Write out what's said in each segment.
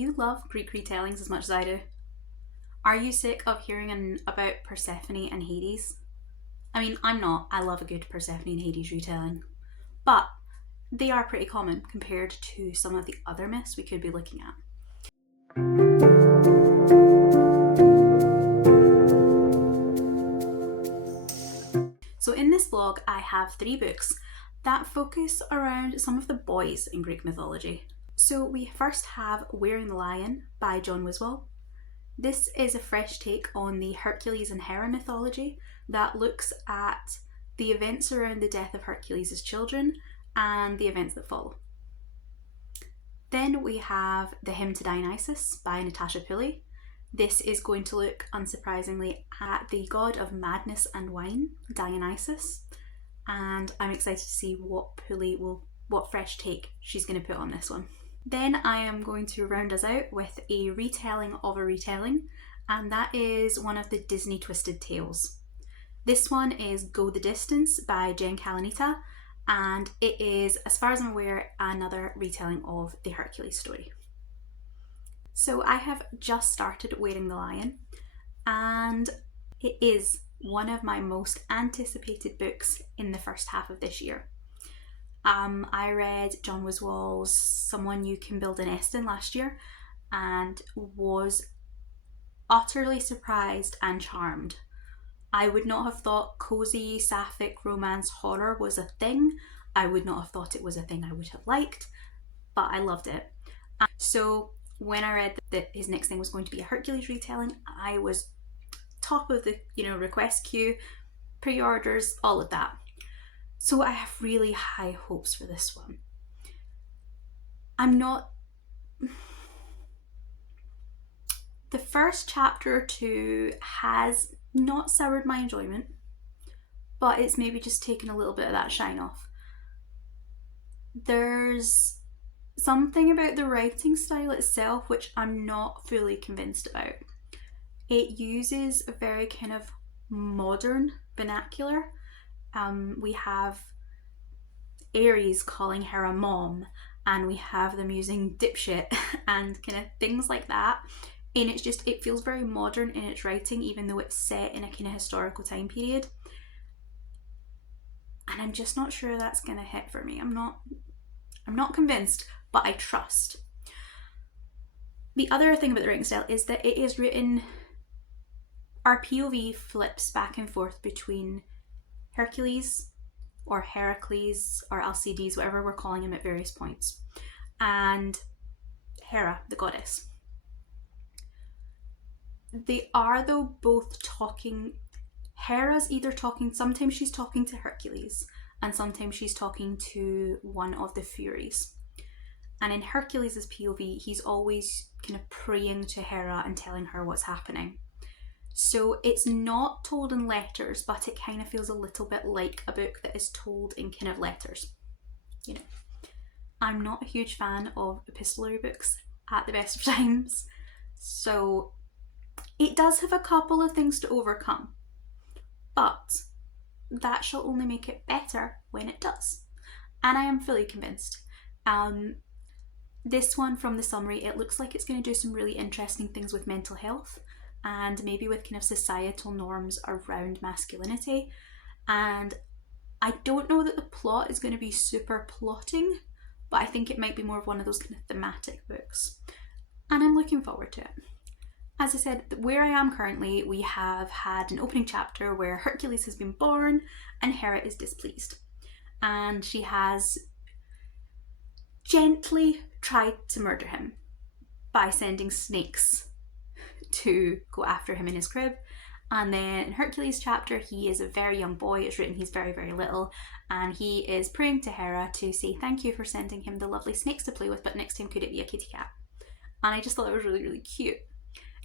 you love Greek retellings as much as I do? Are you sick of hearing about Persephone and Hades? I mean, I'm not. I love a good Persephone and Hades retelling. But they are pretty common compared to some of the other myths we could be looking at. So in this vlog, I have 3 books that focus around some of the boys in Greek mythology. So we first have Wearing the Lion by John Wiswell. This is a fresh take on the Hercules and Hera mythology that looks at the events around the death of Hercules' children and the events that follow. Then we have The Hymn to Dionysus by Natasha Pulley. This is going to look, unsurprisingly, at the god of madness and wine, Dionysus, and I'm excited to see what fresh take she's going to put on this one. Then I am going to round us out with a retelling of a retelling, and that is one of the Disney Twisted Tales. This one is Go the Distance by Jen Calonita, and it is, as far as I'm aware, another retelling of the Hercules story. So I have just started Wearing the Lion, and it is one of my most anticipated books in the first half of this year. I read John Wiswell's Someone You Can Build a Nest In last year and was utterly surprised and charmed. I would not have thought cozy sapphic romance horror was a thing. I would not have thought it was a thing I would have liked, but I loved it. So when I read that his next thing was going to be a Hercules retelling, I was top of the request queue, pre-orders, all of that. So I have really high hopes for this one. The first chapter or two has not soured my enjoyment, but it's maybe just taken a little bit of that shine off. There's something about the writing style itself which I'm not fully convinced about. It uses a very kind of modern vernacular. We have Ares calling Hera mom, and we have them using dipshit and kind of things like that. And it feels very modern in its writing, even though it's set in a kind of historical time period. And I'm just not sure that's gonna hit for me. I'm not convinced, but I trust. The other thing about the writing style is that it is written, our POV flips back and forth between Hercules or Heracles or Alcides, whatever we're calling him at various points, and Hera, the goddess. They are though both talking. Hera's either talking, sometimes she's talking to Hercules and sometimes she's talking to one of the Furies. And in Hercules' POV, he's always kind of praying to Hera and telling her what's happening. So it's not told in letters, but it kind of feels a little bit like a book that is told in kind of letters. I'm not a huge fan of epistolary books at the best of times, so it does have a couple of things to overcome, but that shall only make it better when it does. And I am fully convinced. This one, from the summary, it looks like it's going to do some really interesting things with mental health and maybe with kind of societal norms around masculinity. And I don't know that the plot is going to be super plotting, but I think it might be more of one of those kind of thematic books. And I'm looking forward to it. As I said, where I am currently, we have had an opening chapter where Hercules has been born and Hera is displeased. And she has gently tried to murder him by sending snakes to go after him in his crib. And then in Hercules chapter, he is a very young boy. It's written he's very, very little, and he is praying to Hera to say thank you for sending him the lovely snakes to play with, but next time could it be a kitty cat? And I just thought that was really, really cute.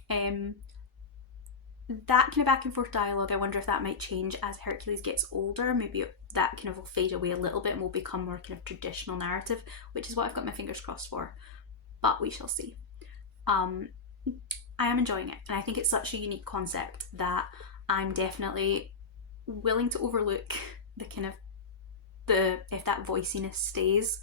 That kind of back and forth dialogue, I wonder if that might change as Hercules gets older. Maybe that kind of will fade away a little bit and will become more kind of traditional narrative, which is what I've got my fingers crossed for, but we shall see. I am enjoying it, and I think it's such a unique concept that I'm definitely willing to overlook if that voiciness stays.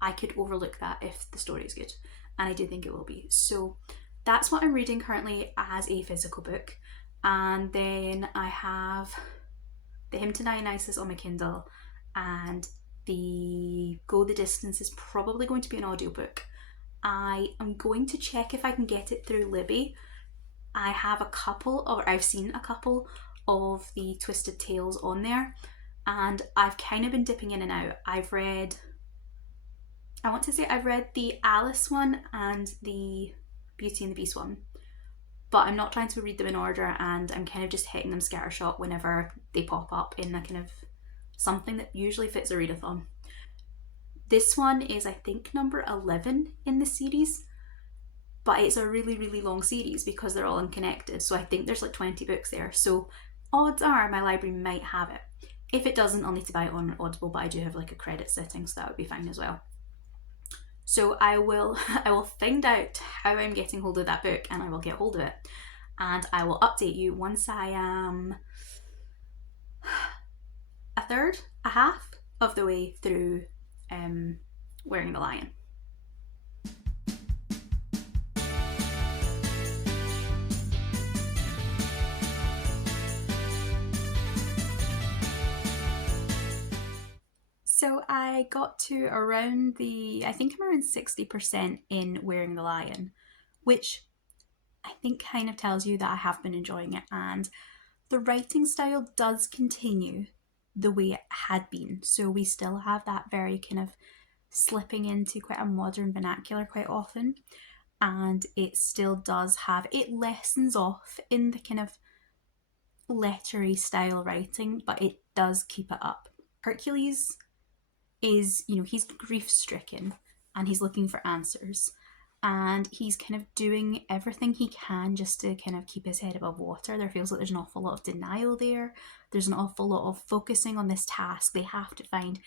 I could overlook that if the story is good. and I do think it will be. So that's what I'm reading currently as a physical book. And then I have The Hymn to Dionysus on my Kindle, and the Go the Distance is probably going to be an audiobook. I am going to check if I can get it through Libby. I have a couple, or I've seen a couple of the Twisted Tales on there, and I've kind of been dipping in and out. I've read the Alice one and the Beauty and the Beast one, but I'm not trying to read them in order, and I'm kind of just hitting them scattershot whenever they pop up in a kind of something that usually fits a readathon. This one is, I think, number 11 in the series, but it's a really, really long series because they're all unconnected. So I think there's like 20 books there. So odds are my library might have it. If it doesn't, I'll need to buy it on Audible, but I do have like a credit sitting, so that would be fine as well. So I will find out how I'm getting hold of that book, and I will get hold of it. And I will update you once I am a half of the way through Wearing the Lion. So I got to around I think I'm around 60% in Wearing the Lion, which I think kind of tells you that I have been enjoying it, and the writing style does continue the way it had been. So we still have that very kind of slipping into quite a modern vernacular quite often, and it still does it lessens off in the kind of lettery style writing, but it does keep it up. Hercules is, he's grief stricken and he's looking for answers, and he's kind of doing everything he can just to kind of keep his head above water. There feels like there's an awful lot of denial there. There's an awful lot of focusing on this task they have to find.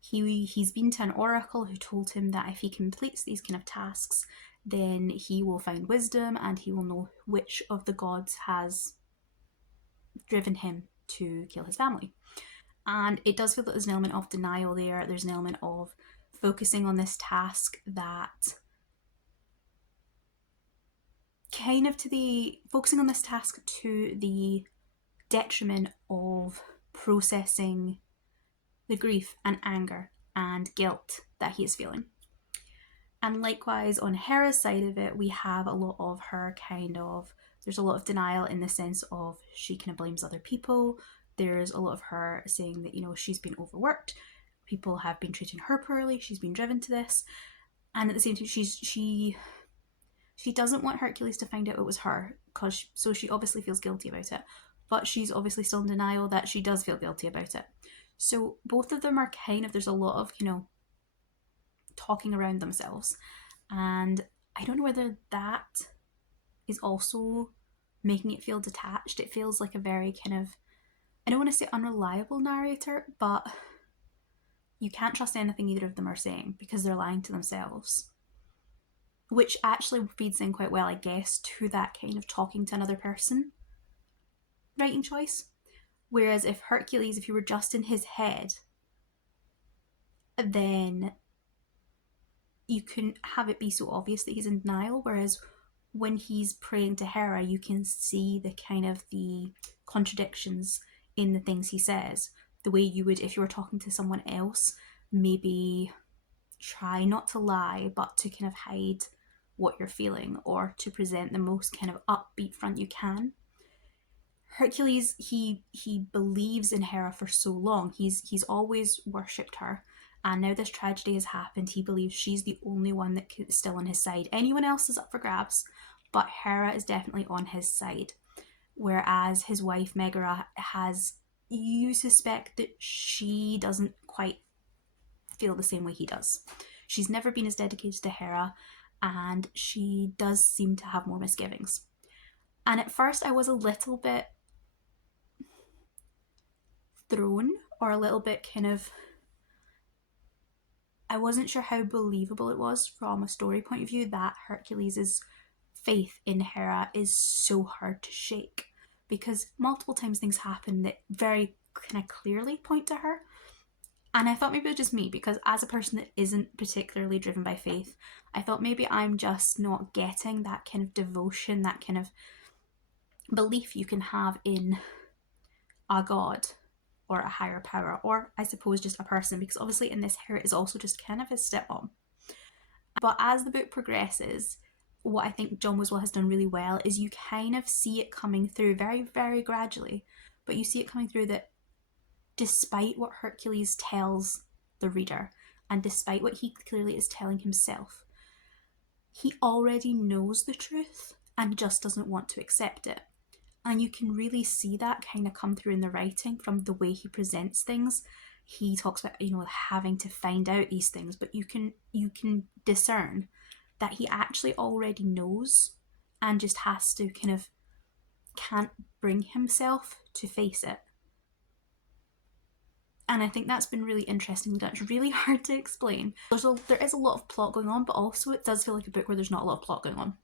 He's been to an oracle who told him that if he completes these kind of tasks, then he will find wisdom and he will know which of the gods has driven him to kill his family. And it does feel that there's an element of denial there. There's an element of focusing on this task that focusing on this task to the detriment of processing the grief and anger and guilt that he is feeling. And likewise, on Hera's side of it, we have a lot of her there's a lot of denial in the sense of she kind of blames other people. There's a lot of her saying that, she's been overworked. People have been treating her poorly. She's been driven to this. And at the same time, she doesn't want Hercules to find out it was her, so she obviously feels guilty about it. But she's obviously still in denial that she does feel guilty about it. So both of them are there's a lot of, talking around themselves. And I don't know whether that is also making it feel detached. It feels like a very kind of, I don't want to say unreliable narrator, but you can't trust anything either of them are saying because they're lying to themselves. Which actually feeds in quite well, I guess, to that kind of talking to another person writing choice. Whereas if you were just in his head, then you can have it be so obvious that he's in denial. Whereas when he's praying to Hera, you can see the kind of the contradictions in the things he says. The way you would, if you were talking to someone else, maybe try not to lie, but to kind of hide what you're feeling or to present the most kind of upbeat front you can. Hercules, he believes in Hera for so long. He's always worshipped her, and now this tragedy has happened. He believes she's the only one that is still on his side. Anyone else is up for grabs, but Hera is definitely on his side. Whereas his wife Megara you suspect that she doesn't quite feel the same way he does. She's never been as dedicated to Hera, and she does seem to have more misgivings. And at first I was a little bit thrown, or a little bit kind of, I wasn't sure how believable it was from a story point of view that Hercules' faith in Hera is so hard to shake, because multiple times things happen that very kind of clearly point to her, And I thought maybe it was just me, because as a person that isn't particularly driven by faith, I thought maybe I'm just not getting that kind of devotion, that kind of belief you can have in a god or a higher power, or I suppose just a person, because obviously in this Herod is also just kind of his stepmom. But as the book progresses, what I think John Wiswell has done really well is you kind of see it coming through very, very gradually, but you see it coming through that despite what Hercules tells the reader, and despite what he clearly is telling himself, he already knows the truth and just doesn't want to accept it. And you can really see that kind of come through in the writing from the way he presents things. He talks about, having to find out these things, but you can discern that he actually already knows and just has to can't bring himself to face it. And I think that's been really interestingly done. It's really hard to explain. There is a lot of plot going on, but also it does feel like a book where there's not a lot of plot going on.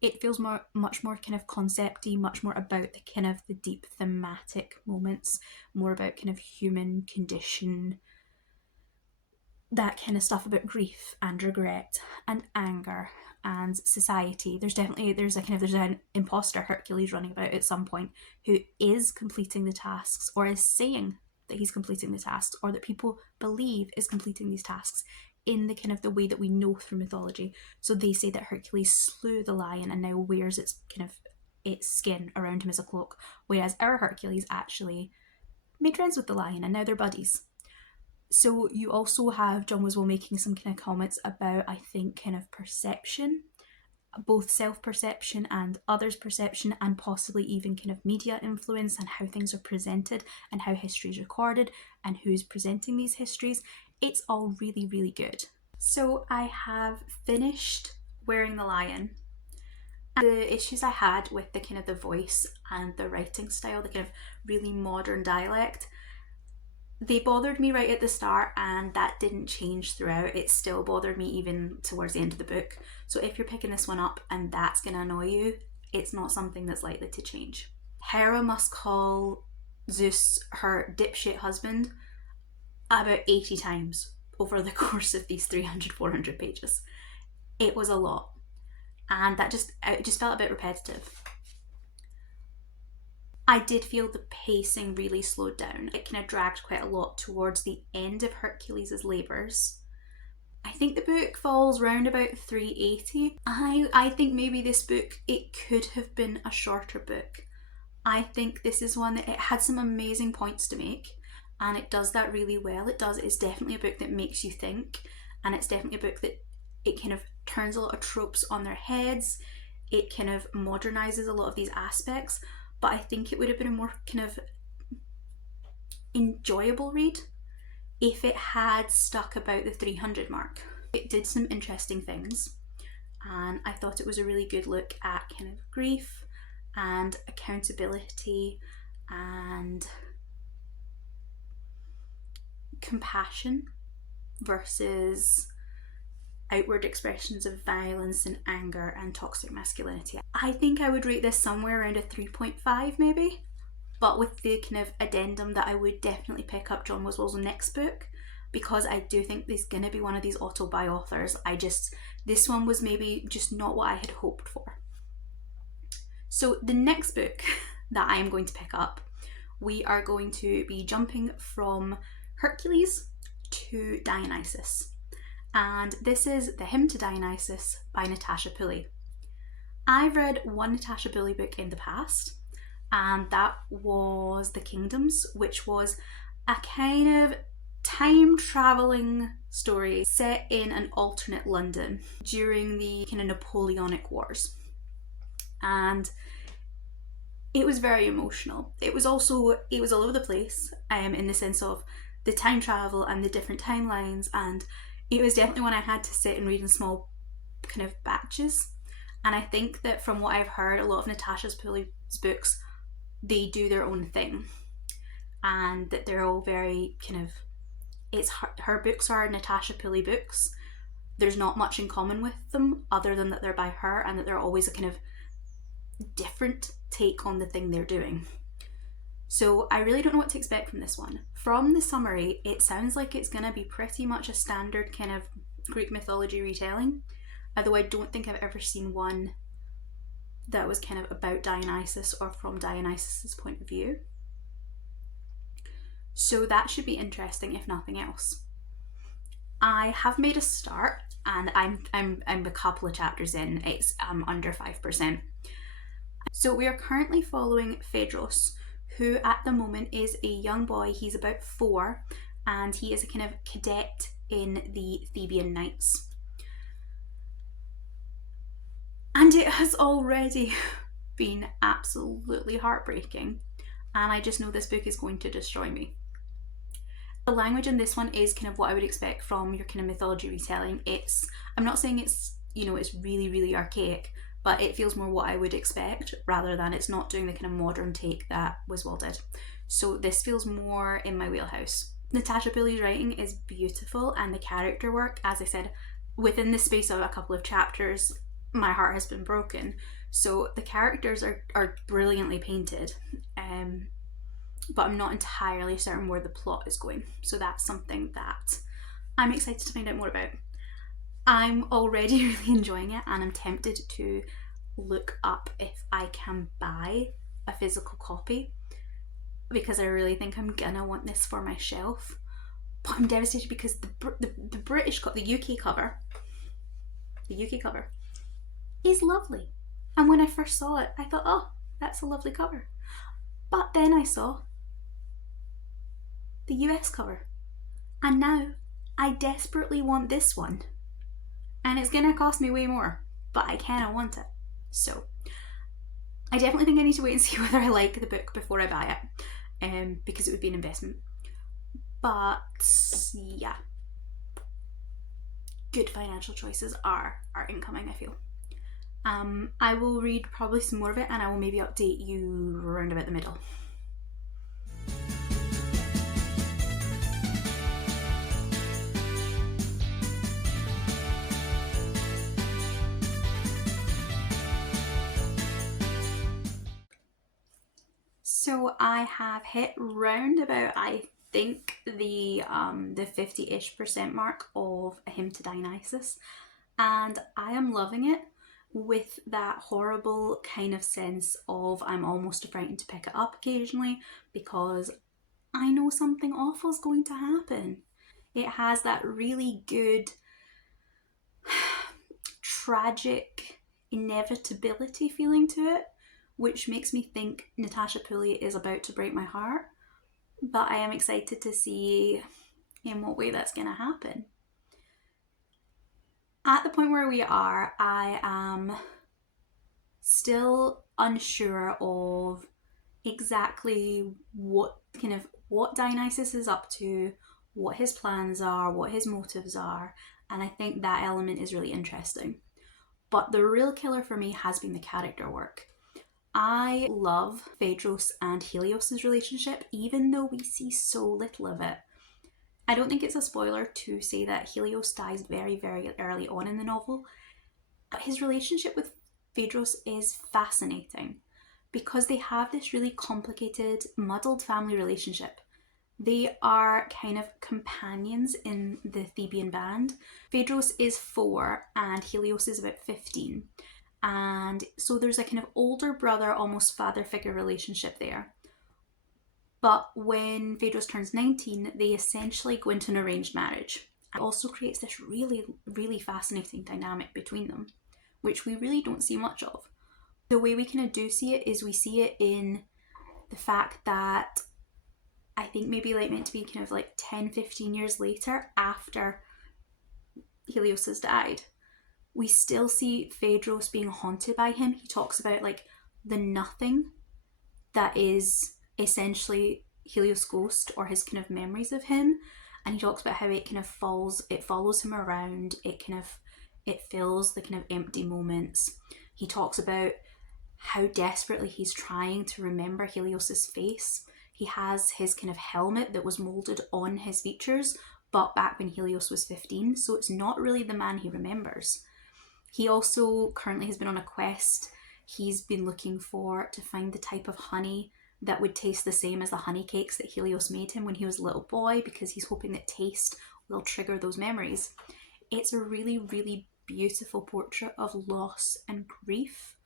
It feels much more kind of concept-y, much more about the deep thematic moments, more about kind of human condition, that kind of stuff about grief and regret and anger and society. There's an imposter Hercules running about at some point who is completing the tasks, or is saying that he's completing the tasks, or that people believe is completing these tasks in the way that we know through mythology. So they say that Hercules slew the lion and now wears its skin around him as a cloak, whereas our Hercules actually made friends with the lion and now they're buddies. So you also have John Wiswell making some kind of comments about, I think, kind of perception, both self-perception and others' perception, and possibly even kind of media influence and how things are presented and how history is recorded and who's presenting these histories. It's all really, really good. So I have finished Wearing the Lion. And the issues I had with the voice and the writing style, the kind of really modern dialect, they bothered me right at the start, and that didn't change throughout. It still bothered me even towards the end of the book. So if you're picking this one up and that's going to annoy you, it's not something that's likely to change. Hera must call Zeus her dipshit husband about 80 times over the course of these 300-400 pages. It was a lot, and it just felt a bit repetitive. I did feel the pacing really slowed down. It kind of dragged quite a lot towards the end of Hercules' labours. I think the book falls round about 380. I think maybe this book, it could have been a shorter book. I think this is one that it had some amazing points to make, and it does that really well. It's definitely a book that makes you think, and it's definitely a book that it kind of turns a lot of tropes on their heads. It kind of modernizes a lot of these aspects, but I think it would have been a more kind of enjoyable read if it had stuck about the 300 mark. It did some interesting things, and I thought it was a really good look at kind of grief and accountability and compassion versus outward expressions of violence and anger and toxic masculinity. I think I would rate this somewhere around a 3.5 maybe, but with the kind of addendum that I would definitely pick up John Wiswell's next book, because I do think there's going to be one of these auto-buy authors. This one was maybe just not what I had hoped for. So the next book that I am going to pick up, we are going to be jumping from Hercules to Dionysus. And this is The Hymn to Dionysus by Natasha Pulley. I've read one Natasha Pulley book in the past, and that was The Kingdoms, which was a kind of time-travelling story set in an alternate London during the kind of Napoleonic Wars. And it was very emotional. It was all over the place, in the sense of the time travel and the different timelines, and it was definitely one I had to sit and read in small kind of batches. And I think that from what I've heard, a lot of Natasha Pulley's books, they do their own thing, and that they're all very kind of, her books are Natasha Pulley books. There's not much in common with them other than that they're by her, and that they're always a kind of different take on the thing they're doing. So I really don't know what to expect from this one. From the summary, it sounds like it's going to be pretty much a standard kind of Greek mythology retelling, although I don't think I've ever seen one that was kind of about Dionysus or from Dionysus's point of view. So that should be interesting if nothing else. I have made a start and I'm a couple of chapters in. It's under 5%. So we are currently following Phaedros, who at the moment is a young boy. He's about 4 and he is a kind of cadet in the Theban Knights. And it has already been absolutely heartbreaking, and I just know this book is going to destroy me. The language in this one is kind of what I would expect from your kind of mythology retelling. I'm not saying it's, you know, it's really, really archaic, but it feels more what I would expect rather than it's not doing the kind of modern take that Wiswell did. So this feels more in my wheelhouse. Natasha Pulley's writing is beautiful, and the character work, as I said, within the space of a couple of chapters, my heart has been broken. So the characters are brilliantly painted, but I'm not entirely certain where the plot is going. So that's something that I'm excited to find out more about. I'm already really enjoying it, and I'm tempted to look up if I can buy a physical copy, because I really think I'm gonna want this for my shelf. But I'm devastated because the British, the UK cover is lovely. And when I first saw it, I thought, oh, that's a lovely cover. But then I saw the US cover, and now I desperately want this one, and it's gonna cost me way more, but I kinda want it. So I definitely think I need to wait and see whether I like the book before I buy it, because it would be an investment. But yeah, good financial choices are incoming, I feel. I will read probably some more of it, and I will maybe update you around about the middle. So I have hit round about, I think, the 50-ish% mark of A Hymn to Dionysus, and I am loving it, with that horrible kind of sense of I'm almost frightened to pick it up occasionally because I know something awful is going to happen. It has that really good tragic inevitability feeling to it, which makes me think Natasha Pulley is about to break my heart, but I am excited to see in what way that's going to happen. At the point where we are, I am still unsure of exactly what Dionysus is up to, what his plans are, what his motives are, and I think that element is really interesting. But the real killer for me has been the character work. I love Phaedros and Helios's relationship, even though we see so little of it. I don't think it's a spoiler to say that Helios dies very, very early on in the novel, but his relationship with Phaedros is fascinating because they have this really complicated, muddled family relationship. They are kind of companions in the Theban band. Phaedros is 4 and Helios is about 15. And so there's a kind of older brother, almost father figure relationship there. But when Phaedros turns 19, they essentially go into an arranged marriage. It also creates this really, really fascinating dynamic between them, which we really don't see much of. The way we kind of do see it is we see it in the fact that I think maybe like meant to be kind of like 10-15 years later, after Helios has died, we still see Phaedros being haunted by him. He talks about like the nothing that is essentially Helios' ghost, or his kind of memories of him, and he talks about how it kind of follows him around, it fills the kind of empty moments. He talks about how desperately he's trying to remember Helios's face. He has his kind of helmet that was molded on his features, but back when Helios was 15, so it's not really the man he remembers. He also currently has been on a quest. He's been looking to find the type of honey that would taste the same as the honey cakes that Helios made him when he was a little boy, because he's hoping that taste will trigger those memories. It's a really, really beautiful portrait of loss and grief.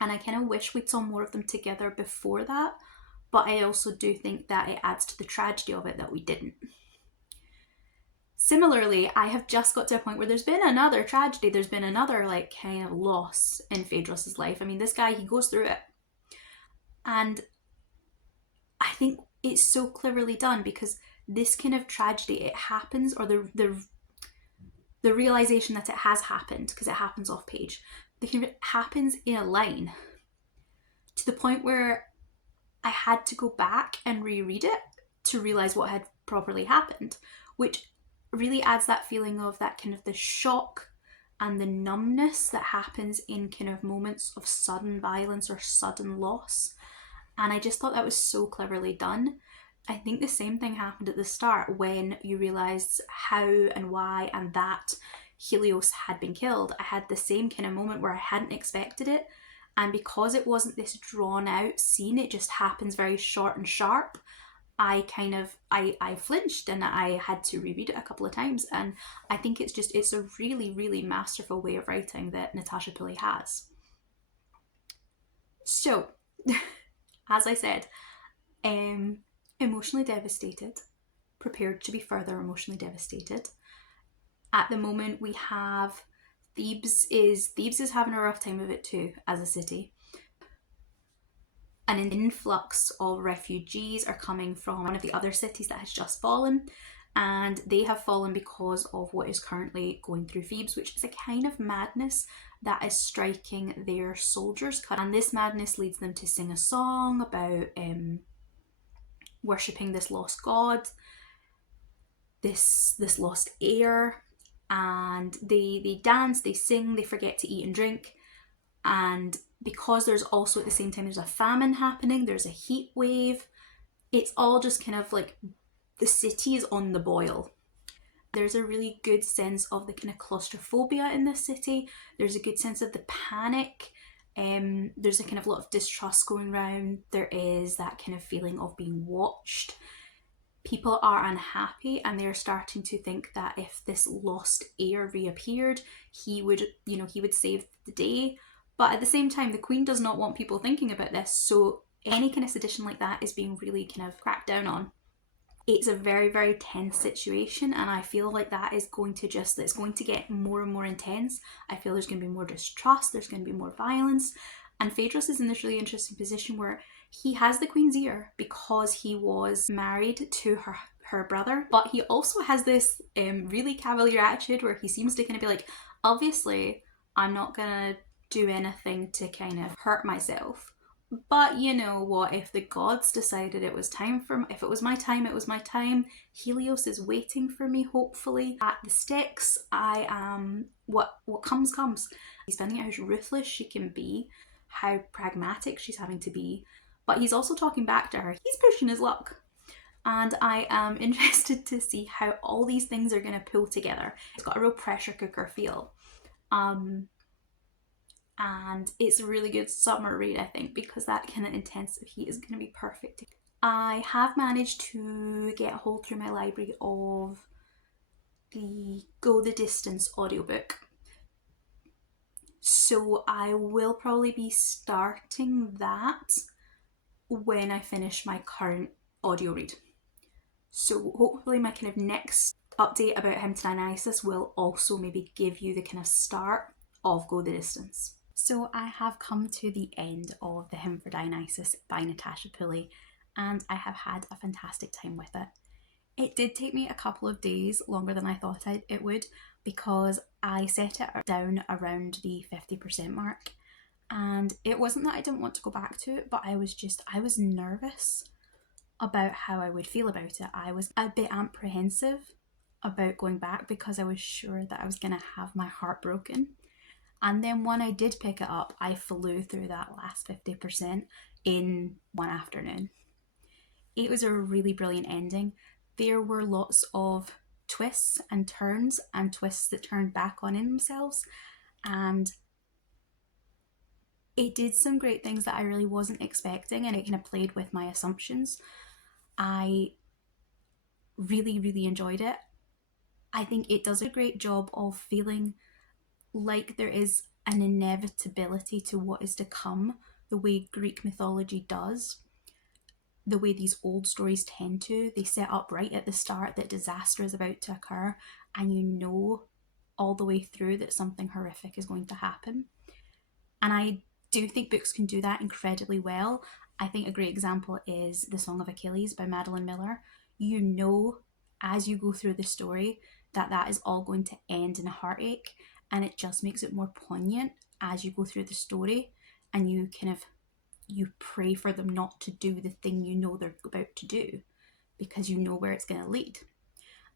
And I kind of wish we'd saw more of them together before that, but I also do think that it adds to the tragedy of it that we didn't. Similarly, I have just got to a point where there's been another tragedy, there's been another like kind of loss in Phaedrus's life. I mean, this guy, he goes through it. And I think it's so cleverly done, because this kind of tragedy, it happens, or the realization that it has happened, because it happens off page, it happens in a line, to the point where I had to go back and reread it to realize what had properly happened, which really adds that feeling of that kind of the shock and the numbness that happens in kind of moments of sudden violence or sudden loss. And I just thought that was so cleverly done. I think the same thing happened at the start when you realised how and why and that Helios had been killed. I had the same kind of moment where I hadn't expected it, and because it wasn't this drawn out scene, it just happens very short and sharp, I flinched and I had to reread it a couple of times. And I think it's a really, really masterful way of writing that Natasha Pulley has. So, as I said, emotionally devastated, prepared to be further emotionally devastated. At the moment we have Thebes is having a rough time of it too as a city. An influx of refugees are coming from one of the other cities that has just fallen, and they have fallen because of what is currently going through Thebes, which is a kind of madness that is striking their soldiers. And this madness leads them to sing a song about worshipping this lost god, this lost heir, and they dance, they sing, they forget to eat and drink. And because there's also at the same time there's a famine happening, there's a heat wave, it's all just kind of like the city is on the boil. There's a really good sense of the kind of claustrophobia in this city. There's a good sense of the panic. There's a kind of lot of distrust going around. There is that kind of feeling of being watched. People are unhappy, and they're starting to think that if this lost heir reappeared, he would save the day. But at the same time, the Queen does not want people thinking about this, so any kind of sedition like that is being really kind of cracked down on. It's a very, very tense situation, and I feel like that is going to it's going to get more and more intense. I feel there's going to be more distrust, there's going to be more violence, and Phaedrus is in this really interesting position where he has the Queen's ear because he was married to her brother, but he also has this really cavalier attitude where he seems to kind of be like, obviously, I'm not going to do anything to kind of hurt myself. But you know what, if the gods decided it was time if it was my time, it was my time. Helios is waiting for me, hopefully, at the sticks. I am, what comes. He's finding out how ruthless she can be, how pragmatic she's having to be, but he's also talking back to her. He's pushing his luck. And I am interested to see how all these things are going to pull together. It's got a real pressure cooker feel. And it's a really good summer read, I think, because that kind of intensive heat is going to be perfect. I have managed to get a hold through my library of the Go the Distance audiobook. So I will probably be starting that when I finish my current audio read. So hopefully my kind of next update about Hymn to Dionysus will also maybe give you the kind of start of Go the Distance. So I have come to the end of The Hymn for Dionysus by Natasha Pulley, and I have had a fantastic time with it. It did take me a couple of days longer than I thought it would, because I set it down around the 50% mark, and it wasn't that I didn't want to go back to it, but I was nervous about how I would feel about it. I was a bit apprehensive about going back because I was sure that I was going to have my heart broken. And then when I did pick it up, I flew through that last 50% in one afternoon. It was a really brilliant ending. There were lots of twists and turns, and twists that turned back on in themselves. And It did some great things that I really wasn't expecting, and it kind of played with my assumptions. I really, really enjoyed it. I think it does a great job of feeling like there is an inevitability to what is to come, the way Greek mythology does, the way these old stories tend to. They set up right at the start that disaster is about to occur, and you know all the way through that something horrific is going to happen. And I do think books can do that incredibly well. I think a great example is The Song of Achilles by Madeline Miller. You know, as you go through the story, that that is all going to end in a heartache, and it just makes it more poignant as you go through the story, and you pray for them not to do the thing you know they're about to do, because you know where it's going to lead.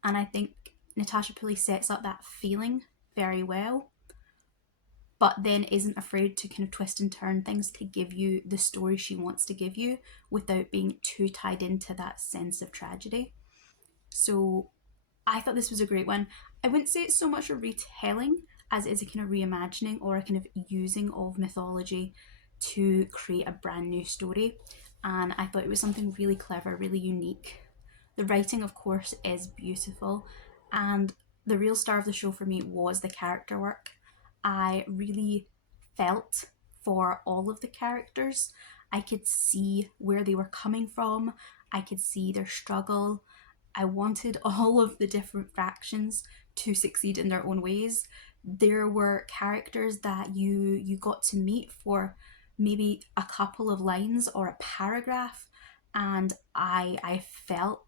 And I think Natasha Pulley sets up that feeling very well, but then isn't afraid to kind of twist and turn things to give you the story she wants to give you without being too tied into that sense of tragedy. So I thought this was a great one. I wouldn't say it's so much a retelling as it is a kind of reimagining or a kind of using of mythology to create a brand new story. And I thought it was something really clever, really unique. The writing, of course, is beautiful. And the real star of the show for me was the character work. I really felt for all of the characters. I could see where they were coming from. I could see their struggle. I wanted all of the different factions to succeed in their own ways. There were characters that you got to meet for maybe a couple of lines or a paragraph, and I felt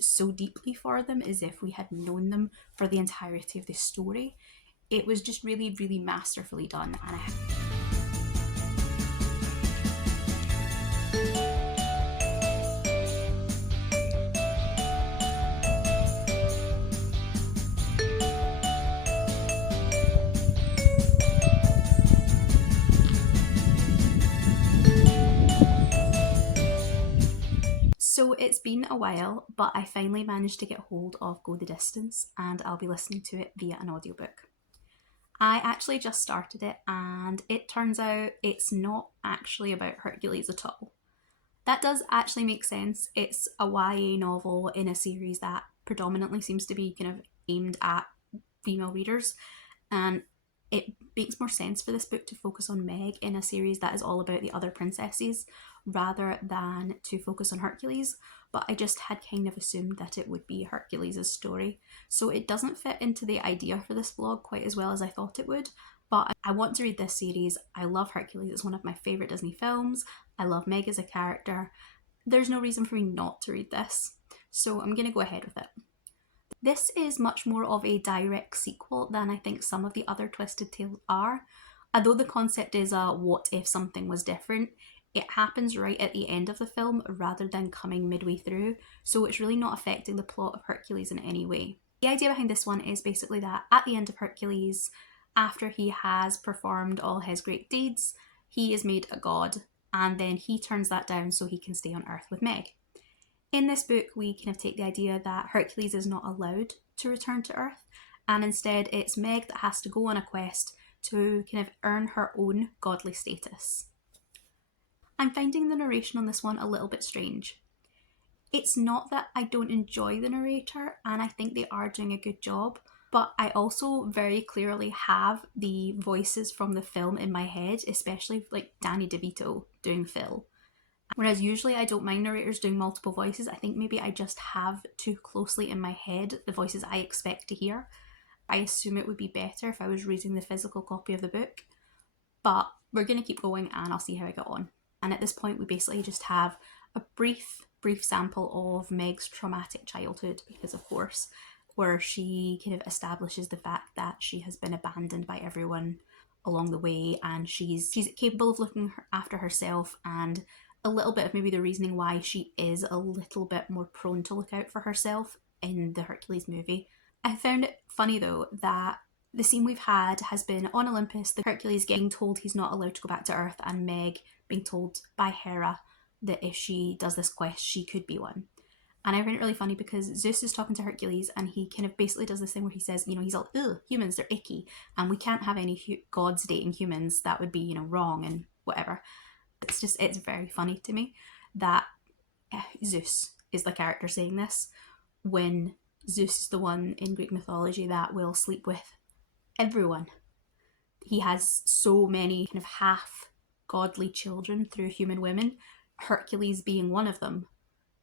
so deeply for them as if we had known them for the entirety of the story. It was just really, really masterfully done, and So it's been a while, but I finally managed to get hold of Go the Distance, and I'll be listening to it via an audiobook. I actually just started it, and it turns out it's not actually about Hercules at all. That does actually make sense. It's a YA novel in a series that predominantly seems to be kind of aimed at female readers, and it makes more sense for this book to focus on Meg in a series that is all about the other princesses rather than to focus on Hercules. But I just had kind of assumed that it would be Hercules' story. So it doesn't fit into the idea for this vlog quite as well as I thought it would. But I want to read this series. I love Hercules. It's one of my favourite Disney films. I love Meg as a character. There's no reason for me not to read this. So I'm going to go ahead with it. This is much more of a direct sequel than I think some of the other Twisted Tales are. Although the concept is a what if something was different, it happens right at the end of the film rather than coming midway through, so it's really not affecting the plot of Hercules in any way. The idea behind this one is basically that at the end of Hercules, after he has performed all his great deeds, he is made a god, and then he turns that down so he can stay on Earth with Meg. In this book, we kind of take the idea that Hercules is not allowed to return to Earth, and instead it's Meg that has to go on a quest to kind of earn her own godly status. I'm finding the narration on this one a little bit strange. It's not that I don't enjoy the narrator, and I think they are doing a good job, but I also very clearly have the voices from the film in my head, especially like Danny DeVito doing Phil. Whereas usually I don't mind narrators doing multiple voices. I think maybe I just have too closely in my head the voices I expect to hear. I assume it would be better if I was reading the physical copy of the book, but we're going to keep going and I'll see how I get on. And at this point we basically just have a brief sample of Meg's traumatic childhood, because of course, where she kind of establishes the fact that she has been abandoned by everyone along the way, and she's capable of looking after herself, and a little bit of maybe the reasoning why she is a little bit more prone to look out for herself in the Hercules movie. I found it funny though that the scene we've had has been on Olympus, the Hercules getting told he's not allowed to go back to Earth, and Meg being told by Hera that if she does this quest she could be one. And I find it really funny because Zeus is talking to Hercules and he kind of basically does this thing where he says, you know, he's all, ugh, humans, they're icky. And we can't have any gods dating humans. That would be, you know, wrong and whatever. It's very funny to me that Zeus is the character saying this when Zeus is the one in Greek mythology that will sleep with everyone. He has so many kind of half godly children through human women, Hercules being one of them.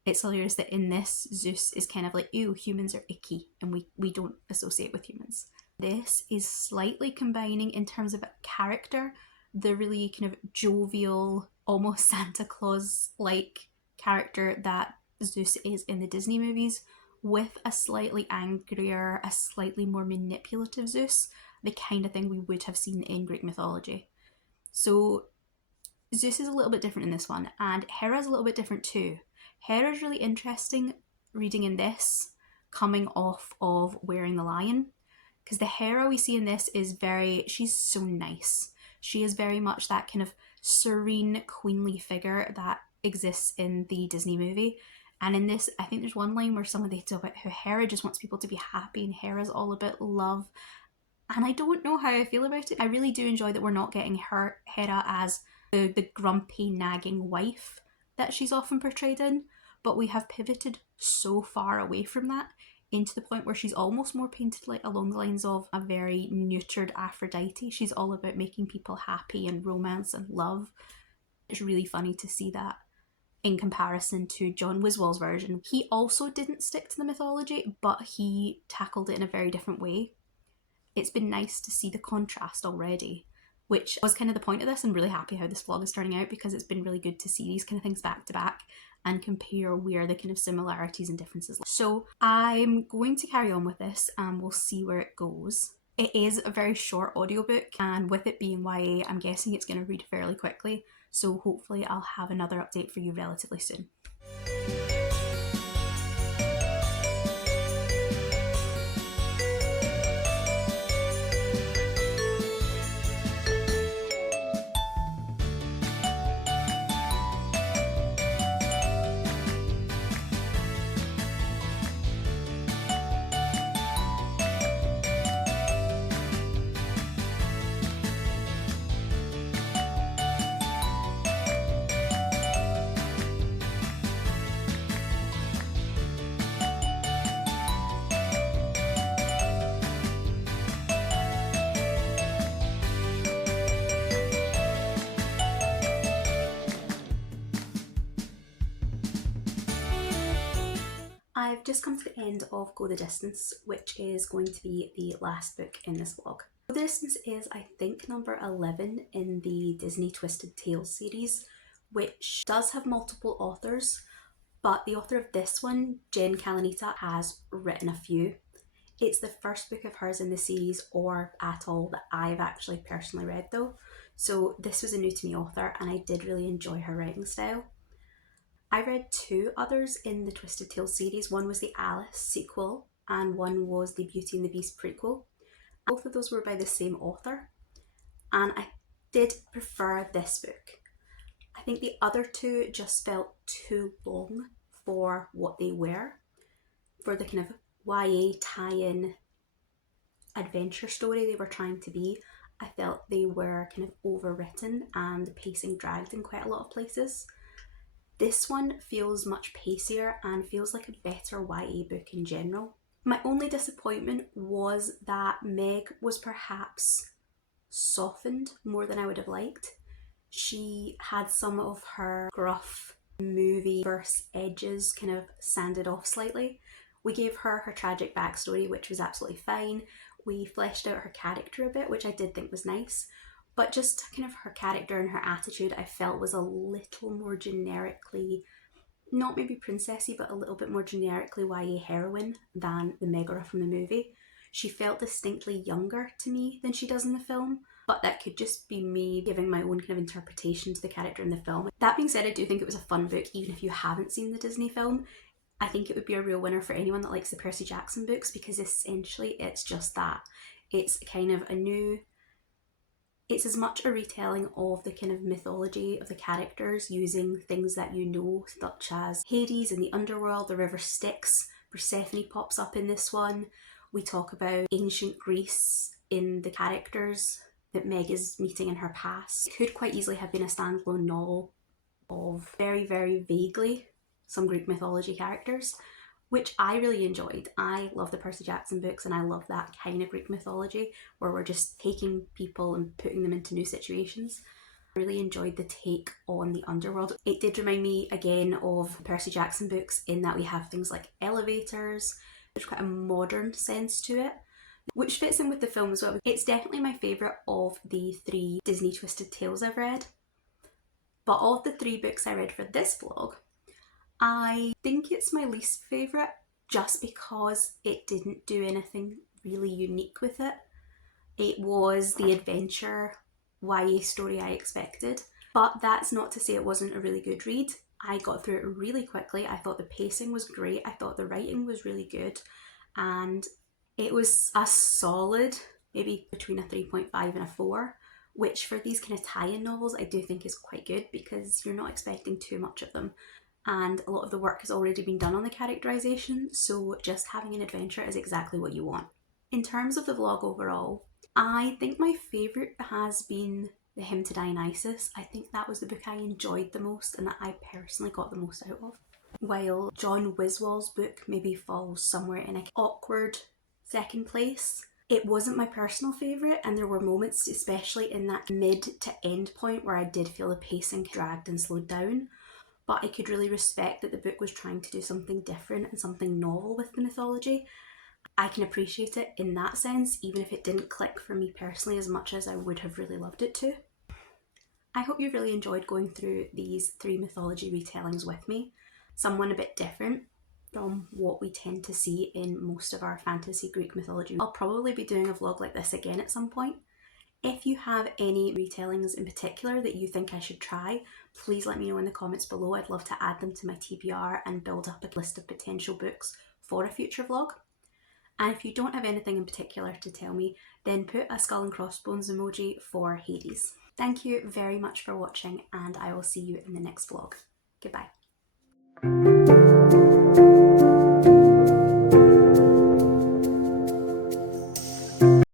It's hilarious that in this, Zeus is kind of like, ew, humans are icky and we don't associate with humans. This is slightly combining in terms of character, the really kind of jovial, almost Santa Claus-like character that Zeus is in the Disney movies, with a slightly angrier, a slightly more manipulative Zeus, the kind of thing we would have seen in Greek mythology. So Zeus is a little bit different in this one, and Hera's a little bit different too. Hera's really interesting reading in this, coming off of Wearing the Lion, because the Hera we see in this is she's so nice. She is very much that kind of serene, queenly figure that exists in the Disney movie. And in this, I think there's one line where they talk about how Hera just wants people to be happy and Hera's all about love. And I don't know how I feel about it. I really do enjoy that we're not getting Hera as the grumpy, nagging wife that she's often portrayed in, but we have pivoted so far away from that into the point where she's almost more painted like along the lines of a very neutered Aphrodite. She's all about making people happy and romance and love. It's really funny to see that in comparison to John Wiswell's version. He also didn't stick to the mythology, but he tackled it in a very different way. It's been nice to see the contrast already, which was kind of the point of this. I'm really happy how this vlog is turning out because it's been really good to see these kind of things back to back and compare where the kind of similarities and differences lie. So I'm going to carry on with this and we'll see where it goes. It is a very short audiobook, and with it being YA, I'm guessing it's going to read fairly quickly. So hopefully I'll have another update for you relatively soon. I've just come to the end of Go the Distance, which is going to be the last book in this vlog. Go the Distance is, I think, number 11 in the Disney Twisted Tales series, which does have multiple authors, but the author of this one, Jen Calonita, has written a few. It's the first book of hers in the series, or at all, that I've actually personally read though. So this was a new to me author and I did really enjoy her writing style. I read two others in the Twisted Tales series. One was the Alice sequel and one was the Beauty and the Beast prequel. Both of those were by the same author and I did prefer this book. I think the other two just felt too long for what they were. For the kind of YA tie-in adventure story they were trying to be, I felt they were kind of overwritten and the pacing dragged in quite a lot of places. This one feels much pacier and feels like a better YA book in general. My only disappointment was that Meg was perhaps softened more than I would have liked. She had some of her gruff movie-verse edges kind of sanded off slightly. We gave her her tragic backstory, which was absolutely fine. We fleshed out her character a bit, which I did think was nice. But just kind of her character and her attitude I felt was a little more generically, not maybe princessy, but a little bit more generically YA heroine than the Megara from the movie. She felt distinctly younger to me than she does in the film, but that could just be me giving my own kind of interpretation to the character in the film. That being said, I do think it was a fun book, even if you haven't seen the Disney film. I think it would be a real winner for anyone that likes the Percy Jackson books, because essentially it's just that. It's kind of a new It's as much a retelling of the kind of mythology of the characters, using things that you know, such as Hades in the underworld, the river Styx, Persephone pops up in this one. We talk about ancient Greece in the characters that Meg is meeting in her past. It could quite easily have been a standalone novel of very, very vaguely some Greek mythology characters, which I really enjoyed. I love the Percy Jackson books, and I love that kind of Greek mythology where we're just taking people and putting them into new situations. I really enjoyed the take on the underworld. It did remind me again of Percy Jackson books in that we have things like elevators. There's quite a modern sense to it, which fits in with the film as well. It's definitely my favourite of the 3 Disney Twisted Tales I've read. But of the 3 books I read for this vlog, I think it's my least favourite, just because it didn't do anything really unique with it. It was the adventure YA story I expected, but that's not to say it wasn't a really good read. I got through it really quickly. I thought the pacing was great. I thought the writing was really good, and it was a solid, maybe between a 3.5 and a 4, which for these kind of tie-in novels I do think is quite good, because you're not expecting too much of them. And a lot of the work has already been done on the characterization, so just having an adventure is exactly what you want. In terms of the vlog overall, I think my favourite has been The Hymn to Dionysus. I think that was the book I enjoyed the most and that I personally got the most out of. While John Wiswell's book maybe falls somewhere in an awkward second place, it wasn't my personal favourite, and there were moments, especially in that mid to end point, where I did feel the pacing dragged and slowed down. But I could really respect that the book was trying to do something different and something novel with the mythology. I can appreciate it in that sense, even if it didn't click for me personally as much as I would have really loved it to. I hope you've really enjoyed going through these 3 mythology retellings with me. Someone a bit different from what we tend to see in most of our fantasy Greek mythology. I'll probably be doing a vlog like this again at some point. If you have any retellings in particular that you think I should try, please let me know in the comments below. I'd love to add them to my TBR and build up a list of potential books for a future vlog. And if you don't have anything in particular to tell me, then put a skull and crossbones emoji for Hades. Thank you very much for watching, and I will see you in the next vlog. Goodbye.